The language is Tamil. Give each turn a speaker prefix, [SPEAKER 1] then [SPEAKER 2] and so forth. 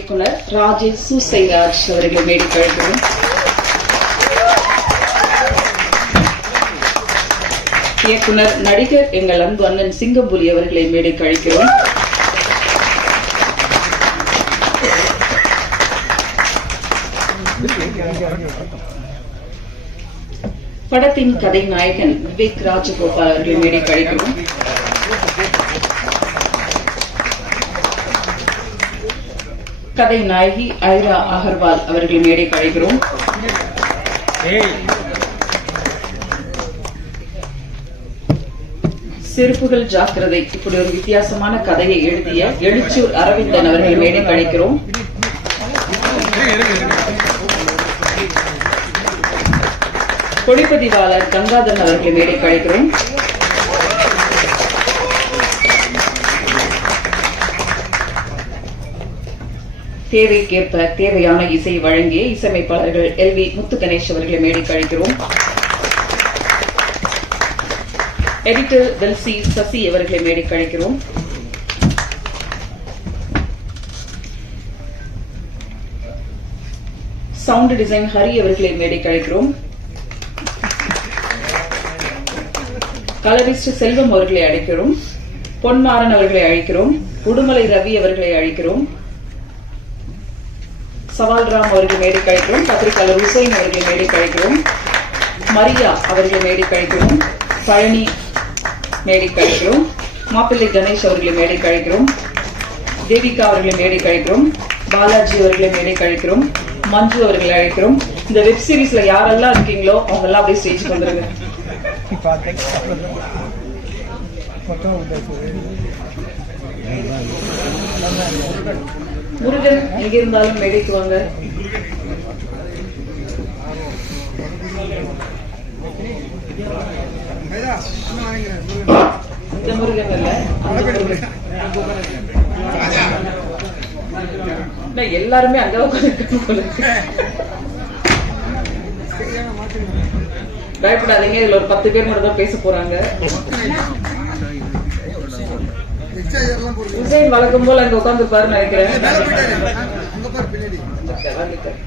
[SPEAKER 1] இயக்குனர் ராஜேஷ் சூசைராஜ் அவர்களை மேடி கழிக்கிறோம் இயக்குனர் நடிகர் எங்கள் அன்பு அண்ணன் சிங்கம்புலி அவர்களை மேடை கழிக்கிறோம் படத்தின் கதை நாயகன் விவேக் ராஜகோபால் அவர்களை மேடை கழிக்கிறோம் கதை நாயகி ஐரா அகர்வால் அவர்கள் மேடை கழிக்கிறோம் செருப்புகள் ஜாக்கிரதை. இப்படி ஒரு வித்தியாசமான கதையை எழுதிய எழுச்சூர் அரவிந்தன் அவர்கள் மேடை கழிக்கிறோம் ஒளிப்பதிவாளர் கங்காதரன் அவர்களை மேடை கழிக்கிறோம் தேவைக்கேற்ப தேவையான இசை வழங்கிய இசையமைப்பாளர்கள் எல் வி முத்து கணேஷ் அவர்களை மேடைக்கு அழைக்கிறோம். எடிட்டர் வெல்சி சசி அவர்களை மேடைக்கு அழைக்கிறோம். சவுண்ட் டிசைன் ஹரி அவர்களை மேடைக்கு அழைக்கிறோம். கலரிஸ்ட் செல்வம் அவர்களை அழைக்கிறோம். பொன்மாறன் அவர்களை அழைக்கிறோம். உடுமலை ரவி அவர்களை அழைக்கிறோம். சவால்ராம் அவர்கள் மேடை கழிக்கிறோம் பத்திரிகையாளர் ஹுசைன் அவர்கள் மேடை கழிக்கிறோம் மரியா அவர்களை மேடை கழிக்கிறோம் பழனி மேடை கழிக்கிறோம் மாப்பிள்ளை கணேஷ் அவர்களை மேடை கழிக்கிறோம் தேவிகா அவர்களை மேடை கழிக்கிறோம் பாலாஜி அவர்களை மேடை கழிக்கிறோம் மஞ்சு அவர்களை அழைக்கிறோம் இந்த வெப் சீரிஸ்ல யாரெல்லாம் இருக்கீங்களோ அவங்க எல்லாம் அப்படியே ஸ்டேஜுக்கு வந்துருங்க. முருகன் எங்க இருந்தாலும் மேடைக்கு வாங்க. இந்த முருகன் இல்ல எல்லாருமே அங்க பயப்படாதீங்க இதுல ஒரு பத்து பேர் மட்டும் தான் பேச போறாங்க. உசைன் வழக்கம் போல அங்க உட்கார்ந்து நினைக்கிறேன். வந்துட்டார்.